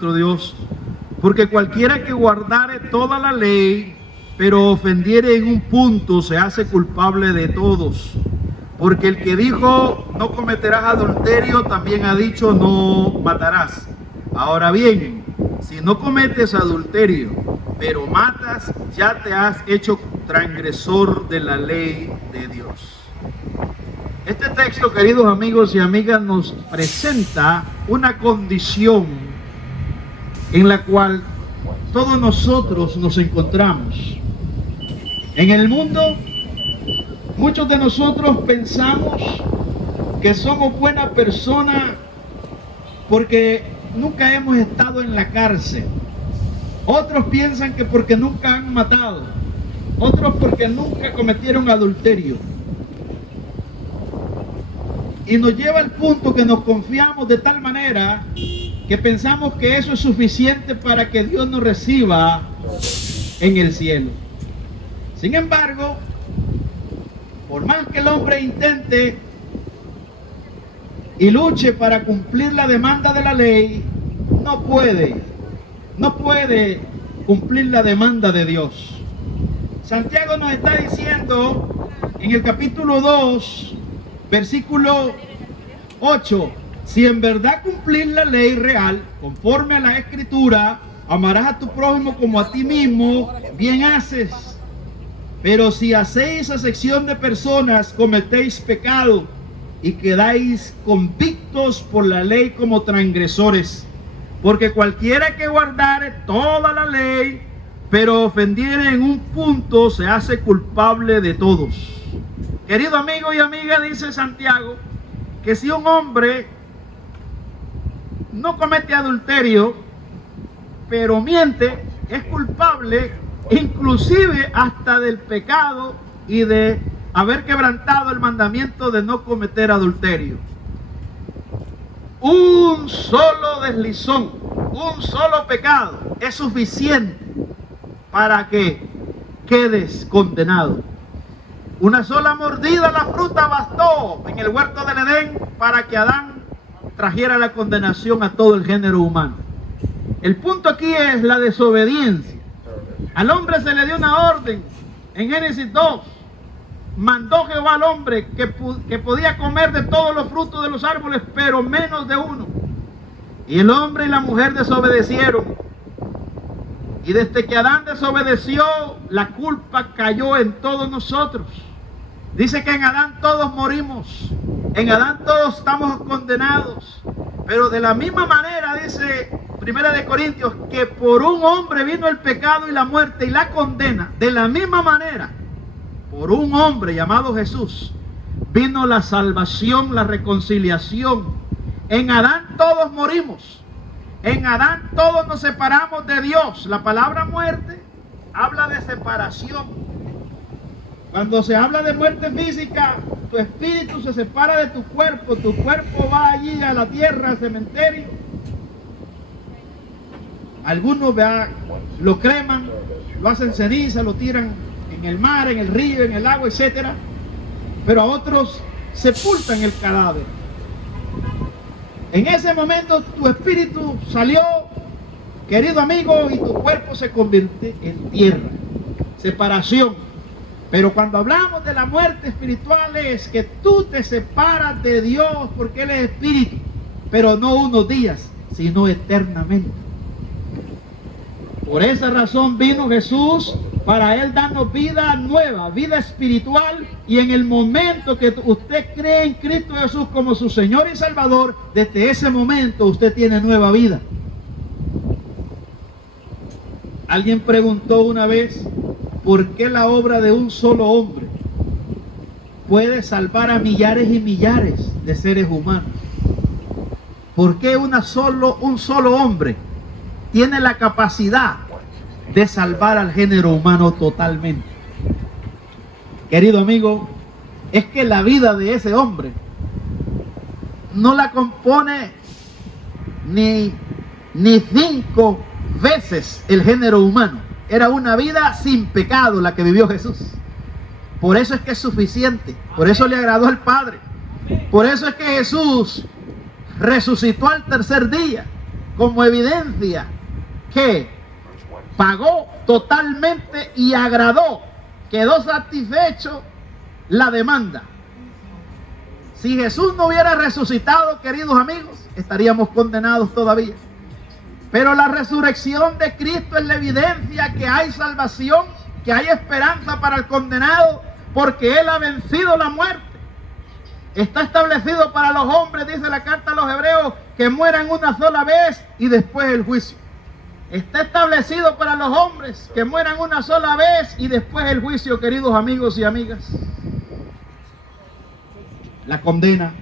nuestro Dios. Porque cualquiera que guardare toda la ley, pero ofendiere en un punto, se hace culpable de todos. Porque el que dijo, no cometerás adulterio, también ha dicho, no matarás. Ahora bien, si no cometes adulterio, pero matas, ya te has hecho transgresor de la ley de Dios. Este texto, queridos amigos y amigas, nos presenta una condición en la cual todos nosotros nos encontramos. En el mundo, muchos de nosotros pensamos que somos buenas personas porque nunca hemos estado en la cárcel. Otros piensan que porque nunca han matado. Otros porque nunca cometieron adulterio. Y nos lleva al punto que nos confiamos de tal manera que pensamos que eso es suficiente para que Dios nos reciba en el cielo. Sin embargo, por más que el hombre intente y luche para cumplir la demanda de la ley, no puede cumplir la demanda de Dios. Santiago nos está diciendo en el capítulo 2, versículo 8, si en verdad cumplís la ley real, conforme a la Escritura, amarás a tu prójimo como a ti mismo, bien haces. Pero si hacéis acepción de personas, cometéis pecado y quedáis convictos por la ley como transgresores. Porque cualquiera que guardare toda la ley, pero ofendiere en un punto, se hace culpable de todos. Querido amigo y amiga, dice Santiago, que si un hombre no comete adulterio, pero miente, es culpable inclusive hasta del pecado y de haber quebrantado el mandamiento de no cometer adulterio. Un solo deslizón, un solo pecado es suficiente para que quedes condenado. Una sola mordida a la fruta bastó en el huerto del Edén para que Adán trajera la condenación a todo el género humano. El punto aquí es la desobediencia. Al hombre se le dio una orden en Génesis 2. Mandó Jehová al hombre que podía comer de todos los frutos de los árboles, pero menos de uno. Y el hombre y la mujer desobedecieron. Y desde que Adán desobedeció, la culpa cayó en todos nosotros. Dice que en Adán todos morimos. En Adán todos estamos condenados. Pero de la misma manera, dice Primera de Corintios, que por un hombre vino el pecado y la muerte y la condena. De la misma manera, por un hombre llamado Jesús, vino la salvación, la reconciliación. En Adán todos morimos. En Adán todos nos separamos de Dios. La palabra muerte habla de separación. Cuando se habla de muerte física, tu espíritu se separa de tu cuerpo va allí a la tierra, al cementerio. Algunos lo creman, lo hacen ceniza, lo tiran en el mar, en el río, en el agua, etcétera. Pero a otros sepultan el cadáver. En ese momento tu espíritu salió, querido amigo, y tu cuerpo se convierte en tierra. Separación. Pero cuando hablamos de la muerte espiritual es que tú te separas de Dios porque Él es espíritu, pero no unos días, sino eternamente. Por esa razón vino Jesús para Él darnos vida nueva, vida espiritual, y en el momento que usted cree en Cristo Jesús como su Señor y Salvador, desde ese momento usted tiene nueva vida. Alguien preguntó una vez, ¿por qué la obra de un solo hombre puede salvar a millares y millares de seres humanos? ¿Por qué un solo hombre tiene la capacidad de salvar al género humano totalmente? Querido amigo, es que la vida de ese hombre no la compone ni 5 veces el género humano. Era una vida sin pecado la que vivió Jesús. Por eso es que es suficiente. Por eso le agradó al Padre. Por eso es que Jesús resucitó al tercer día. como evidencia que pagó totalmente y agradó, quedó satisfecho la demanda. Si Jesús no hubiera resucitado, queridos amigos, estaríamos condenados todavía. Pero la resurrección de Cristo es la evidencia que hay salvación, que hay esperanza para el condenado, porque Él ha vencido la muerte. Está establecido para los hombres, dice la carta a los Hebreos, que mueran una sola vez y después el juicio. Está establecido para los hombres que mueran una sola vez y después el juicio, queridos amigos y amigas. La condena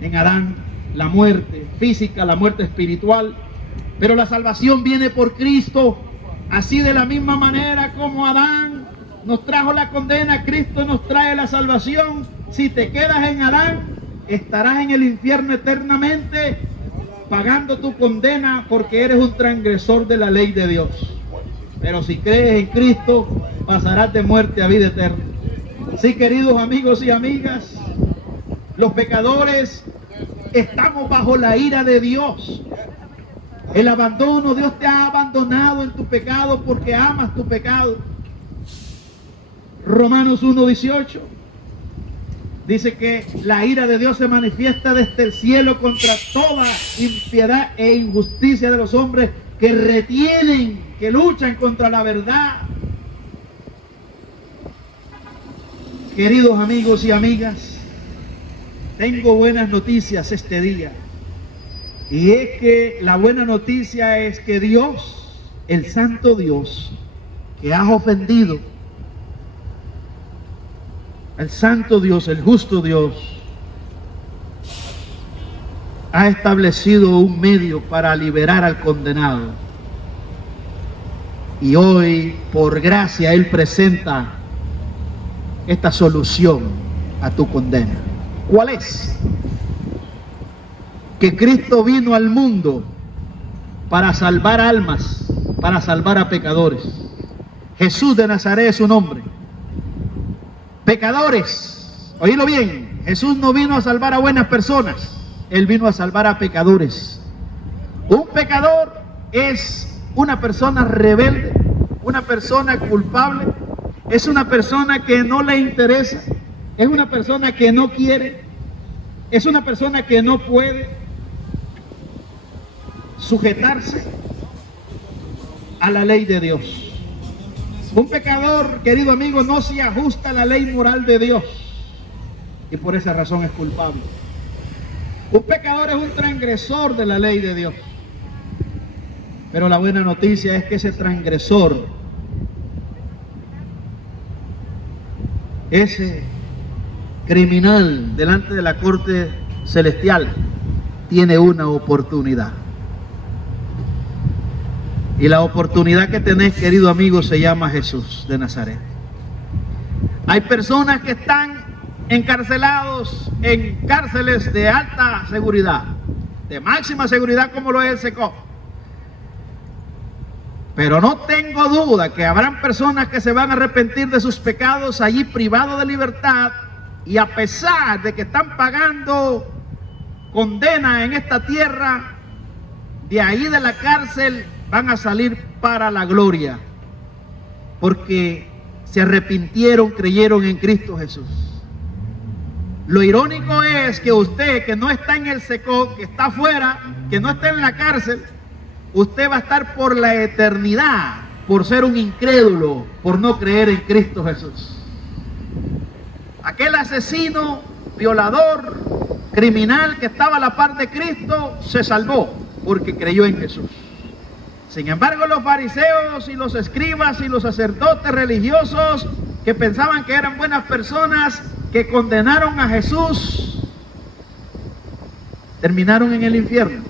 en Adán, la muerte física, la muerte espiritual, pero la salvación viene por Cristo. Así, de la misma manera como Adán nos trajo la condena, Cristo nos trae la salvación. Si te quedas en Adán, estarás en el infierno eternamente, pagando tu condena porque eres un transgresor de la ley de Dios. Pero si crees en Cristo, pasarás de muerte a vida eterna. Sí, queridos amigos y amigas, los pecadores estamos bajo la ira de Dios. El abandono, Dios te ha abandonado en tu pecado porque amas tu pecado. Romanos 1:18 dice que la ira de Dios se manifiesta desde el cielo contra toda impiedad e injusticia de los hombres que retienen, que luchan contra la verdad. Queridos amigos y amigas, tengo buenas noticias este día. Y es que la buena noticia es que Dios, el santo Dios, que has ofendido, el santo Dios, el justo Dios, ha establecido un medio para liberar al condenado. Y hoy, por gracia, Él presenta esta solución a tu condena. ¿Cuál es? Que Cristo vino al mundo para salvar almas, para salvar a pecadores. Jesús de Nazaret es su nombre. Pecadores, oídlo bien, Jesús no vino a salvar a buenas personas, Él vino a salvar a pecadores. Un pecador es una persona rebelde, una persona culpable, es una persona que no le interesa, es una persona que no quiere, es una persona que no puede sujetarse a la ley de Dios. Un pecador, querido amigo, no se ajusta a la ley moral de Dios y por esa razón es culpable. Un pecador es un transgresor de la ley de Dios. Pero la buena noticia es que ese transgresor, ese criminal delante de la corte celestial, tiene una oportunidad. Y la oportunidad que tenés, querido amigo, se llama Jesús de Nazaret. Hay personas que están encarcelados en cárceles de alta seguridad, de máxima seguridad como lo es el SECO. Pero no tengo duda que habrán personas que se van a arrepentir de sus pecados allí privados de libertad, y a pesar de que están pagando condena en esta tierra, de ahí de la cárcel van a salir para la gloria, porque se arrepintieron, creyeron en Cristo Jesús. Lo irónico es que usted, que no está en el SECO, que está afuera, que no está en la cárcel, usted va a estar por la eternidad, por ser un incrédulo, por no creer en Cristo Jesús. Aquel asesino, violador, criminal que estaba a la par de Cristo, se salvó porque creyó en Jesús. Sin embargo, los fariseos y los escribas y los sacerdotes religiosos que pensaban que eran buenas personas, que condenaron a Jesús, terminaron en el infierno.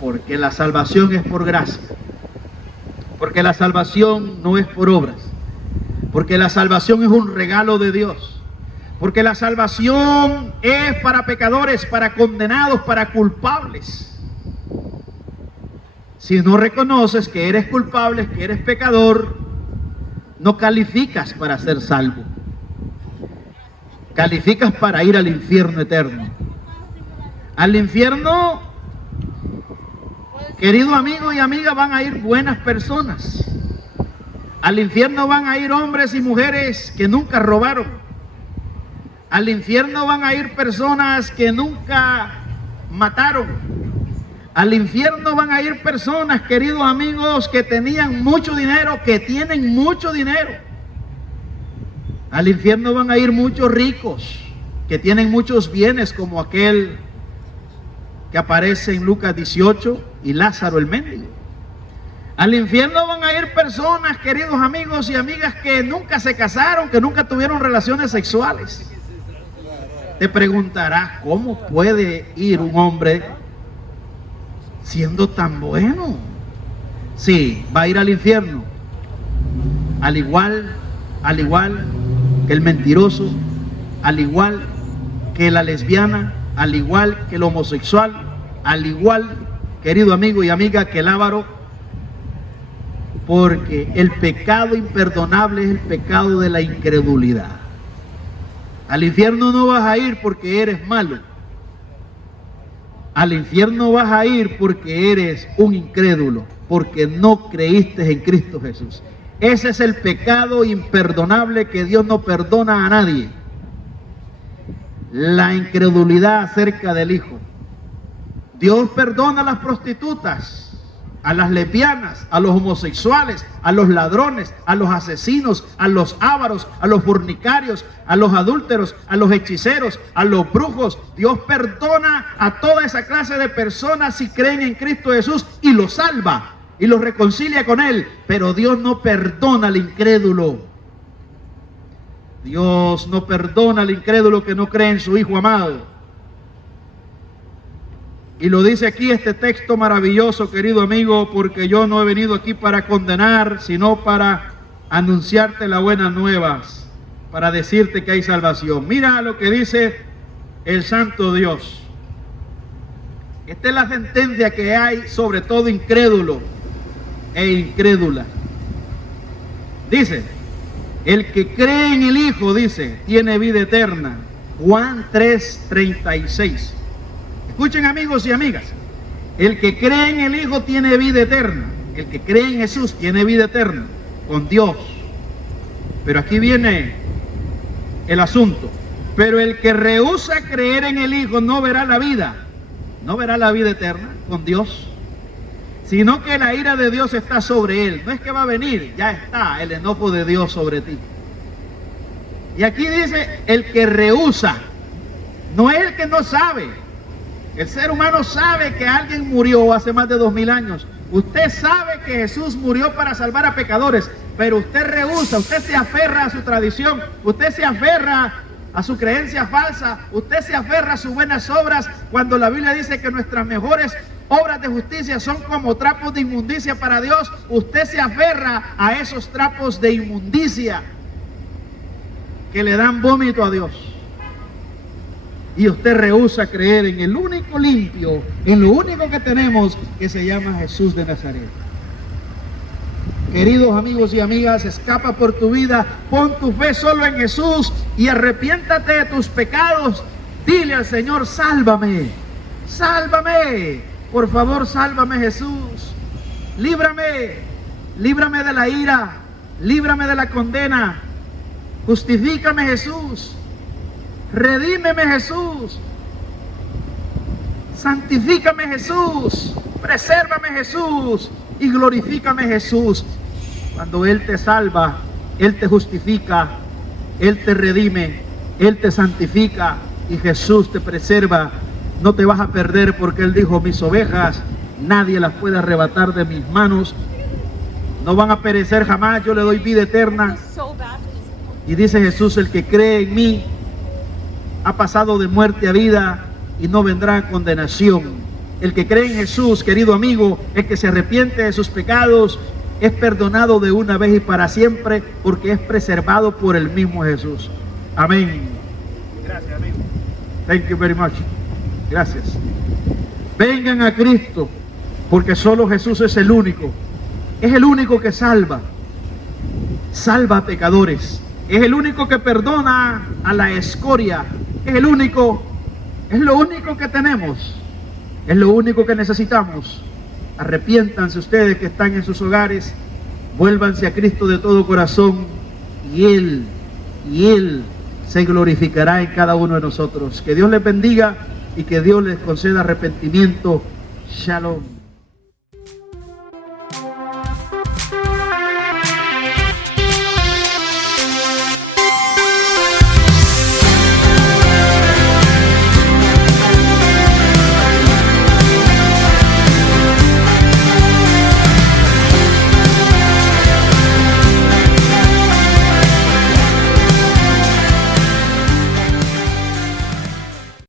Porque la salvación es por gracia. Porque la salvación no es por obras. Porque la salvación es un regalo de Dios. Porque la salvación es para pecadores, para condenados, para culpables. Si no reconoces que eres culpable, que eres pecador, no calificas para ser salvo. Calificas para ir al infierno eterno. Al infierno Querido amigo y amiga, van a ir buenas personas. Al infierno van a ir hombres y mujeres que nunca robaron. Al infierno van a ir personas que nunca mataron. Al infierno van a ir personas, queridos amigos, que tenían mucho dinero, que tienen mucho dinero. Al infierno van a ir muchos ricos, que tienen muchos bienes, como aquel que aparece en Lucas 18 y Lázaro el mendigo. Al infierno van a ir personas, queridos amigos y amigas, que nunca se casaron, que nunca tuvieron relaciones sexuales. Te preguntarás, ¿cómo puede ir un hombre siendo tan bueno? Sí, va a ir al infierno. Al igual que el mentiroso, al igual que la lesbiana, al igual que el homosexual, al igual, querido amigo y amiga, que el avaro. Porque el pecado imperdonable es el pecado de la incredulidad. Al infierno no vas a ir porque eres malo. Al infierno vas a ir porque eres un incrédulo, porque no creíste en Cristo Jesús. Ese es el pecado imperdonable que Dios no perdona a nadie. La incredulidad acerca del Hijo. Dios perdona a las prostitutas, a las lesbianas, a los homosexuales, a los ladrones, a los asesinos, a los ávaros, a los fornicarios, a los adúlteros, a los hechiceros, a los brujos. Dios perdona a toda esa clase de personas si creen en Cristo Jesús y los salva y los reconcilia con Él. Pero Dios no perdona al incrédulo. Dios no perdona al incrédulo que no cree en su Hijo amado. Y lo dice aquí este texto maravilloso, querido amigo, porque yo no he venido aquí para condenar, sino para anunciarte las buenas nuevas, para decirte que hay salvación. Mira lo que dice el Santo Dios. Esta es la sentencia que hay sobre todo incrédulo e incrédula. Dice, el que cree en el Hijo, dice, tiene vida eterna. Juan 3:36. Escuchen, amigos y amigas, el que cree en el Hijo tiene vida eterna. El que cree en Jesús tiene vida eterna con Dios. Pero aquí viene el asunto. Pero el que rehúsa creer en el Hijo no verá la vida. No verá la vida eterna con Dios, sino que la ira de Dios está sobre él. No es que va a venir, ya está el enojo de Dios sobre ti. Y aquí dice el que rehúsa. No es el que no sabe. El ser humano sabe que alguien murió hace más de 2000 años. Usted sabe que Jesús murió para salvar a pecadores, pero usted rehúsa, usted se aferra a su tradición, usted se aferra a su creencia falsa, usted se aferra a sus buenas obras, cuando la Biblia dice que nuestras mejores obras de justicia son como trapos de inmundicia para Dios. Usted se aferra a esos trapos de inmundicia que le dan vómito a Dios. Y usted rehúsa creer en el único limpio, en lo único que tenemos, que se llama Jesús de Nazaret. Queridos amigos y amigas, escapa por tu vida, pon tu fe solo en Jesús y arrepiéntate de tus pecados. Dile al Señor, sálvame, sálvame, por favor, sálvame, Jesús. Líbrame, líbrame de la ira, líbrame de la condena. Justifícame, Jesús. Redímeme, Jesús. Santifícame, Jesús. Presérvame, Jesús. Y glorifícame, Jesús. Cuando Él te salva, Él te justifica, Él te redime, Él te santifica y Jesús te preserva. No te vas a perder, porque Él dijo, mis ovejas nadie las puede arrebatar de mis manos. No van a perecer jamás, yo le doy vida eterna. Y dice Jesús, el que cree en mí ha pasado de muerte a vida y no vendrá a condenación. El que cree en Jesús, querido amigo, el que se arrepiente de sus pecados, es perdonado de una vez y para siempre, porque es preservado por el mismo Jesús. Amén. Gracias, amigo. Thank you very much. Gracias. Vengan a Cristo, porque solo Jesús es el único que salva. Salva a pecadores. Es el único que perdona a la escoria. Es lo único que tenemos. Es lo único que necesitamos. Arrepiéntanse ustedes que están en sus hogares, vuélvanse a Cristo de todo corazón y Él se glorificará en cada uno de nosotros. Que Dios les bendiga y que Dios les conceda arrepentimiento. Shalom.